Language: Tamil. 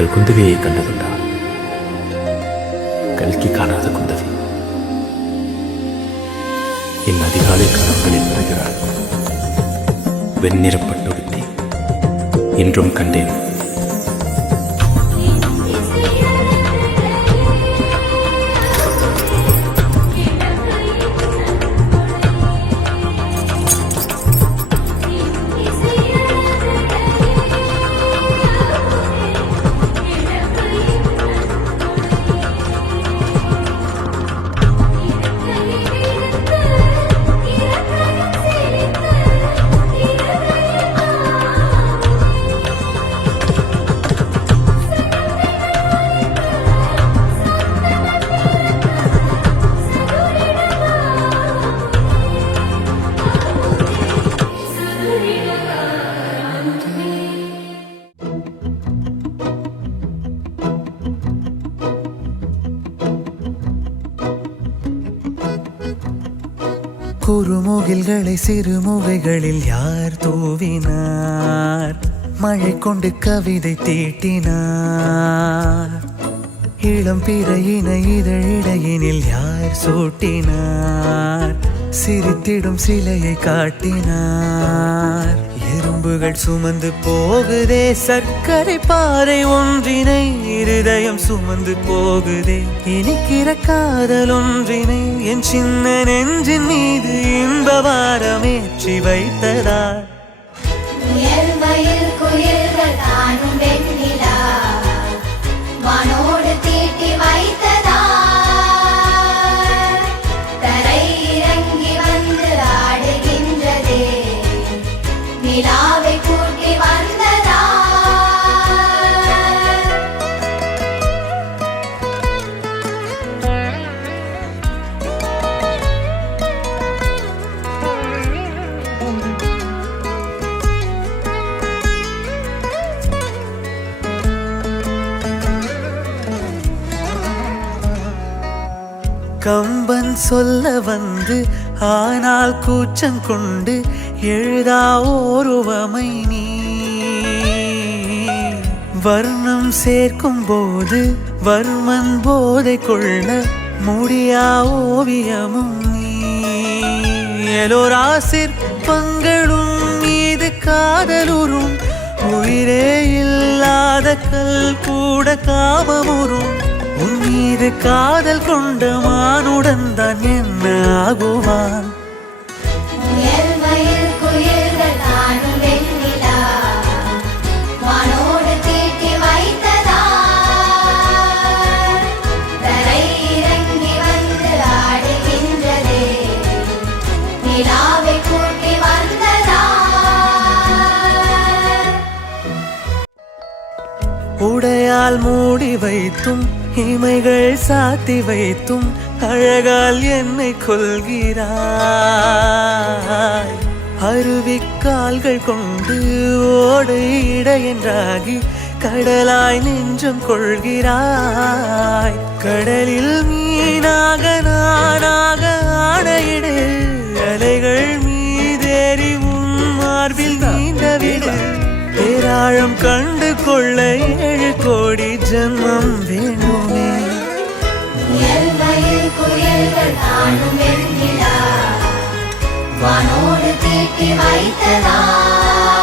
எங்கள் குந்தவியை கண்டதுண்டா? கல்கி காணாத குந்தவி என் அதிகாலை கனவுகளில் வருகிறாள். வெண்ணிறப்பட்டுடுத்தி இன்றும் கண்டேன். குறுமுகில்களை சிறுமுகைகளில் யார் தூவினார்? மழை கொண்டு கவிதை தீட்டினார். இளம் பிறையின இதழிடையினில் யார் சூட்டினார்? சிரித்திடும் சிலையை காட்டினார். எறும்புகள் சுமந்து போகுதே சர்க்கரை பாறை ஒன்றினை, இருதயம் சுமந்து போகுதே இனிக்கிற காதல் ஒன்றினை. என் சின்ன நெஞ்சின் மீது இன்ப வாரமேற்றி வைத்ததார். குயில்கள் தானும் வெண்ணிலா வானோடு தீட்டி வைத்ததார். தரை இறங்கி வந்து ஆடுகின்றதே நிலாவை கூட்டி வந்ததார். கம்பன் சொல்ல வந்து ஆனால் கூச்சம் கொண்டு எழுதா ஓருவமை நீ. வர்ணம் சேர்க்கும் போது வர்மன் போதை கொள்ள முடியா ஓவியமும் நீ. எலோரா சிற்பங்களும் மீது காதலுறும், உயிரே இல்லாத கல் கூட காமமுறும். உன் மீது காதல் கொண்ட மானுடன் தான் என்ன ஆகுவான்? குயில்கள் தானும் வெண்ணிலா வானோடு தீட்டி வைத்ததார். தரை இறங்கி வந்து ஆடுகின்றதே நிலாவை கூட்டி வந்ததார். உடையால் மூடி வைத்தும் இமைகள் சாத்தி வைத்தும் அழகால் என்னை கொள்கிறாய். அருவிக்கால்கள் கொண்டு ஓடை இடையென்றாகி கடலாய் நெஞ்சம் கொள்கிறாய். கடலில் மீனாக நானாக ஆடையிடு, அலைகள் மீதேறி உன் மார்பில் நீண்டவிடு. பேராழம் கண்டு கொள்ள 7 கோடி ஜன்மம் வேண்டுமே. குயில்கள் தானும் வெண்ணிலா வானோடு தீட்டி வைத்ததார்.